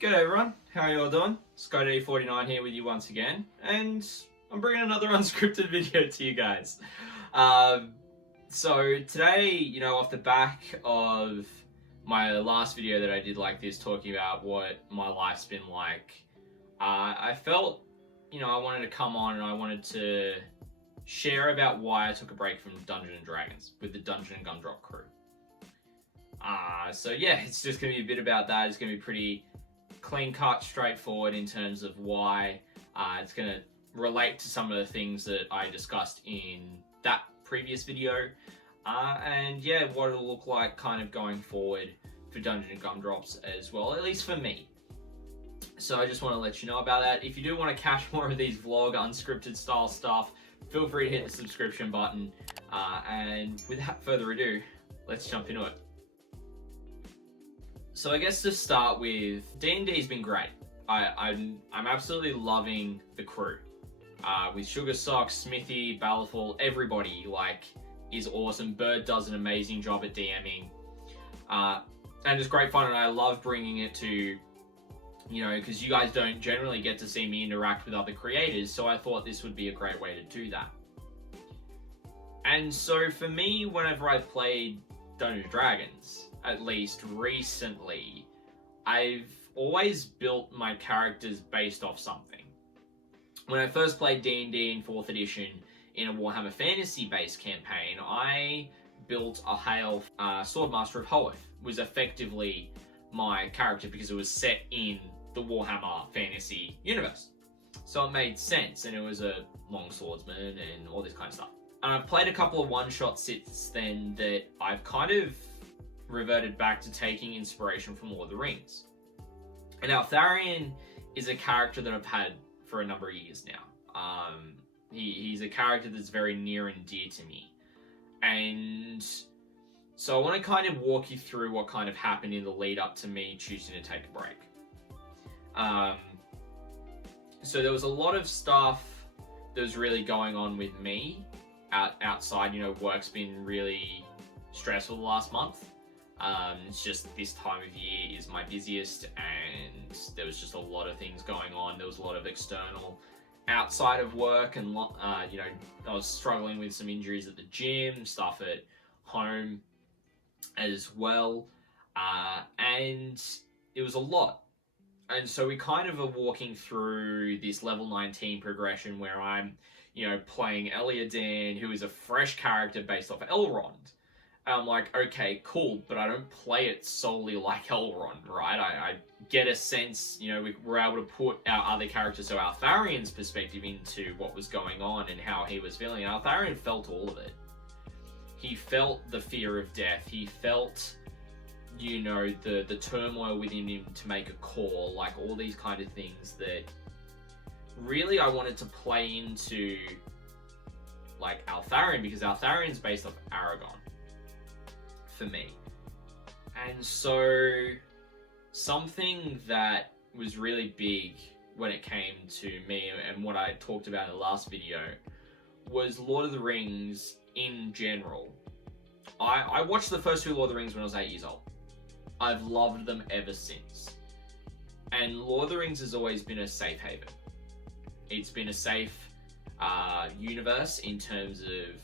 G'day everyone, how are you all doing? SkyD49 here with you once again, and I'm bringing another unscripted video to you guys. So today, off the back of my last video that I did like this, talking about what my life's been like, I felt, I wanted to come on and I wanted to share about why I took a break from Dungeons & Dragons with the Dungeons Gumdrops crew. So yeah, it's just going to be a bit about that. It's going to be pretty clean cut, straightforward in terms of why. It's going to relate to some of the things that I discussed in that previous video. And yeah, what it'll look like kind of going forward for Dungeons Gumdrops as well, at least for me. So I just want to let you know about that. If you do want to catch more of these vlog, unscripted style stuff, feel free to hit the subscription button. And without further ado, let's jump into it. So I guess to start with, D&D's been great. I'm absolutely loving the crew. With Sugar Socks, Smithy, Balaful, everybody is awesome. Bird does an amazing job at DMing. And it's great fun, and I love bringing it to, because you guys don't generally get to see me interact with other creators, so I thought this would be a great way to do that. And so for me, whenever I've played Dungeons & Dragons, at least recently, I've always built my characters based off something. When I first played D&D in 4th edition in a Warhammer fantasy-based campaign, I built a Hale Swordmaster of Hoeth. Was effectively my character because it was set in the Warhammer fantasy universe. So it made sense, and it was a long swordsman and all this kind of stuff. And I've played a couple of one-shots since then that I've kind of reverted back to taking inspiration from Lord of the Rings. And Altharion is a character that I've had for a number of years now. He's a character that's very near and dear to me. And so I want to kind of walk you through what kind of happened in the lead up to me choosing to take a break. So there was a lot of stuff that was really going on with me outside. Work's been really stressful the last month. It's just this time of year is my busiest, and there was just a lot of things going on. There was a lot of external outside of work, and I was struggling with some injuries at the gym, stuff at home as well, and it was a lot. And so we kind of are walking through this level 19 progression where I'm playing Eliadan, who is a fresh character based off Elrond. And I'm like, okay, cool, but I don't play it solely like Elrond, right? I get a sense, we were able to put our other characters, so Altharion's perspective, into what was going on and how he was feeling. And Altharion felt all of it. He felt the fear of death. He felt, the turmoil within him to make a call, all these kind of things that really I wanted to play into, Altharion, because Altharion's based off Aragon for me. And so something that was really big when it came to me, and what I talked about in the last video, was Lord of the Rings in general. I watched the first two Lord of the Rings when I was 8 years old. I've loved them ever since. And Lord of the Rings has always been a safe haven. It's been a safe universe in terms of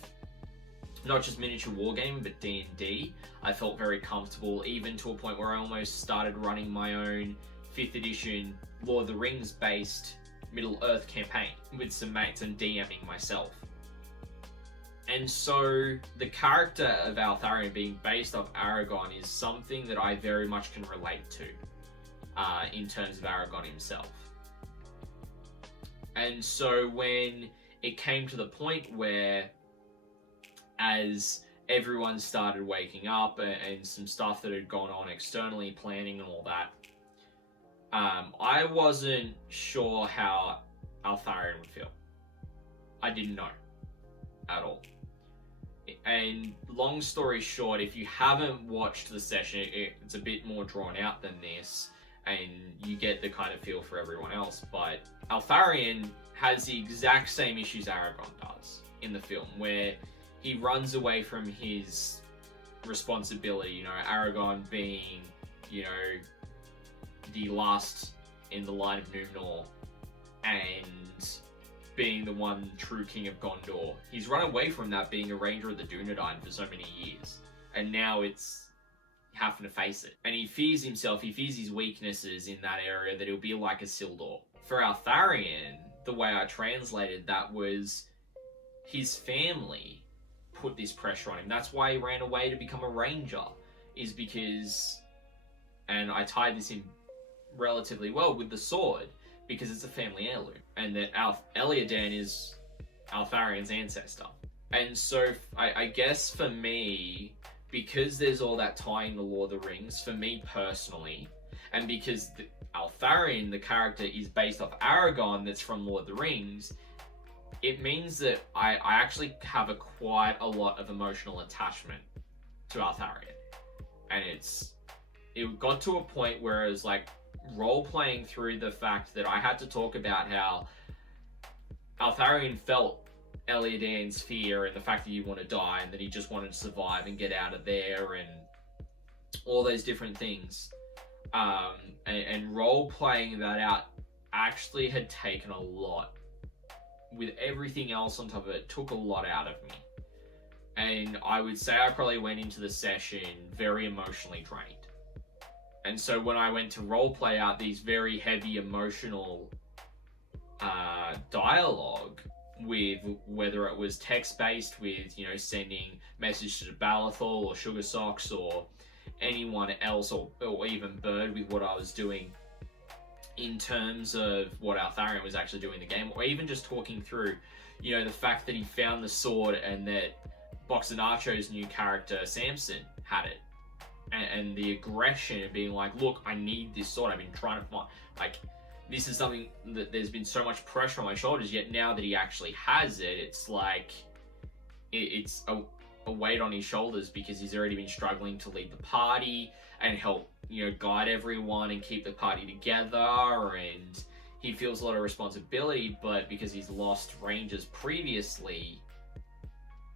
not just miniature wargaming, but D&D. I felt very comfortable, even to a point where I almost started running my own 5th edition Lord of the Rings based Middle-earth campaign with some mates and DMing myself. And so the character of Altharion being based off Aragon is something that I very much can relate to in terms of Aragon himself. And so when it came to the point where, as everyone started waking up and some stuff that had gone on externally, planning and all that, I wasn't sure how Altharion would feel. I didn't know at all. And long story short, if you haven't watched the session, it's a bit more drawn out than this, and you get the kind of feel for everyone else. But Altharion has the exact same issues Aragon does in the film, where he runs away from his responsibility. Aragon being, deputy last in the line of Numenor and being the one true king of Gondor. He's run away from that, being a ranger of the Dunedain for so many years. And now it's having to face it. And he fears himself, he fears his weaknesses in that area, that he'll be like a Sildor. For Altharion, the way I translated that was his family put this pressure on him. That's why he ran away to become a ranger, is because, and I tied this in relatively well with the sword, because it's a family heirloom, and that Eliadan is Altharion's ancestor. And so I guess for me, because there's all that tying the Lord of the Rings, for me personally, and because Altharion, the character, is based off Aragorn that's from Lord of the Rings, it means that I actually have quite a lot of emotional attachment to Altharion. And it got to a point where it was like role-playing through the fact that I had to talk about how Altharion felt Eliadan's fear and the fact that he wanted to die and that he just wanted to survive and get out of there and all those different things. And role-playing that out actually had taken a lot. With everything else on top of it, took a lot out of me. And I would say I probably went into the session very emotionally drained. And so when I went to roleplay out these very heavy emotional dialogue, with whether it was text-based with, you know, sending messages to Balathor or Sugar Socks or anyone else, or even Bird with what I was doing in terms of what Altharion was actually doing in the game, or even just talking through, you know, the fact that he found the sword and that Boxer Nacho's new character, Samson, had it. And the aggression of being like, look, I need this sword. I've been trying to find, like, this is something that there's been so much pressure on my shoulders, yet now that he actually has it, it's like, it's a weight on his shoulders because he's already been struggling to lead the party and help, you know, guide everyone and keep the party together, and he feels a lot of responsibility, but because he's lost rangers previously,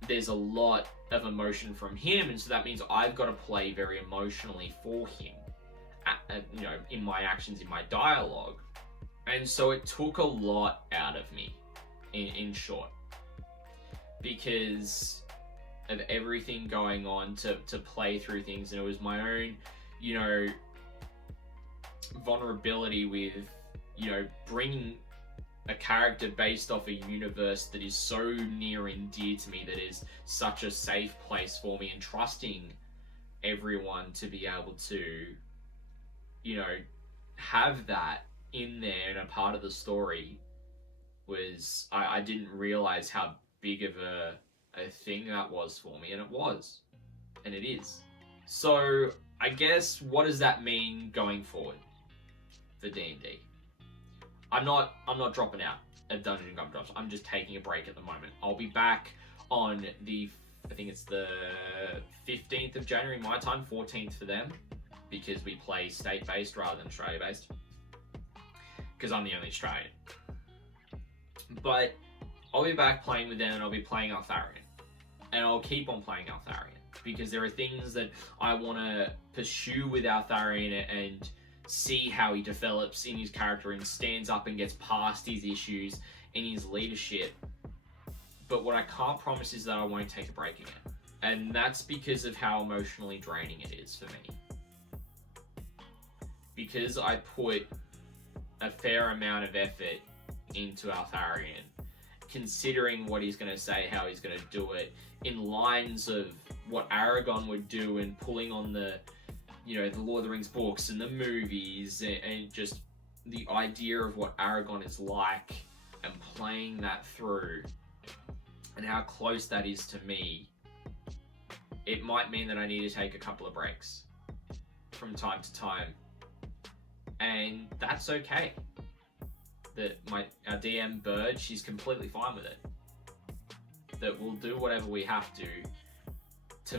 there's a lot of emotion from him, and so that means I've got to play very emotionally for him, you know, in my actions, in my dialogue. And so it took a lot out of me, in short, because of everything going on to play through things, and it was my own, you know, vulnerability with, you know, bringing a character based off a universe that is so near and dear to me, that is such a safe place for me, and trusting everyone to be able to, you know, have that in there and a part of the story was, I didn't realize how big of a thing that was for me, and it was, and it is. So I guess, what does that mean going forward for D&D? I'm not dropping out of Dungeons Gumdrops. I'm just taking a break at the moment. I'll be back on the, I think it's the 15th of January my time, 14th for them, because we play state-based rather than Australia-based, because I'm the only Australian. But I'll be back playing with them, and I'll be playing Altharion. And I'll keep on playing Altharion, because there are things that I want to pursue with Altharion and see how he develops in his character and stands up and gets past his issues in his leadership. But what I can't promise is that I won't take a break again. And that's because of how emotionally draining it is for me. Because I put a fair amount of effort into Altharion, considering what he's going to say, how he's going to do it, in lines of what Aragorn would do, and pulling on the, you know, the Lord of the Rings books and the movies, and just the idea of what Aragorn is like, and playing that through, and how close that is to me, it might mean that I need to take a couple of breaks from time to time. And that's okay. That our DM Bird, she's completely fine with it. That we'll do whatever we have to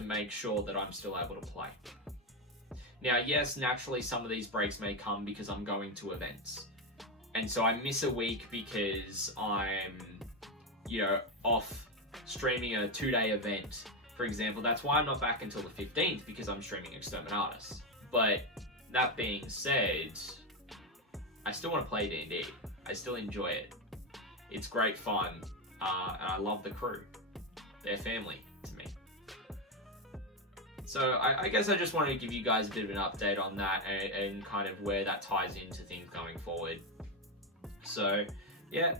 make sure that I'm still able to play. Now, yes, naturally some of these breaks may come because I'm going to events. And so I miss a week because I'm, you know, off streaming a 2-day event, for example. That's why I'm not back until the 15th, because I'm streaming Exterminatus. But that being said, I still want to play D&D. I still enjoy it. It's great fun, and I love the crew. They're family to me. So I guess I just wanted to give you guys a bit of an update on that and kind of where that ties into things going forward. So yeah,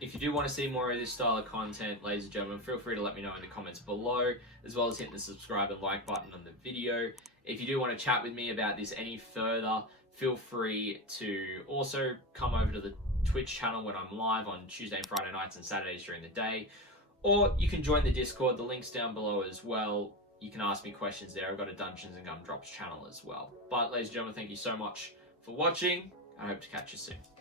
if you do want to see more of this style of content, ladies and gentlemen, feel free to let me know in the comments below, as well as hitting the subscribe and like button on the video. If you do want to chat with me about this any further, feel free to also come over to the Twitch channel when I'm live on Tuesday and Friday nights and Saturdays during the day. Or you can join the Discord, the link's down below as well. You can ask me questions there. I've got a Dungeons and Gumdrops channel as well. But ladies and gentlemen, thank you so much for watching. I hope to catch you soon.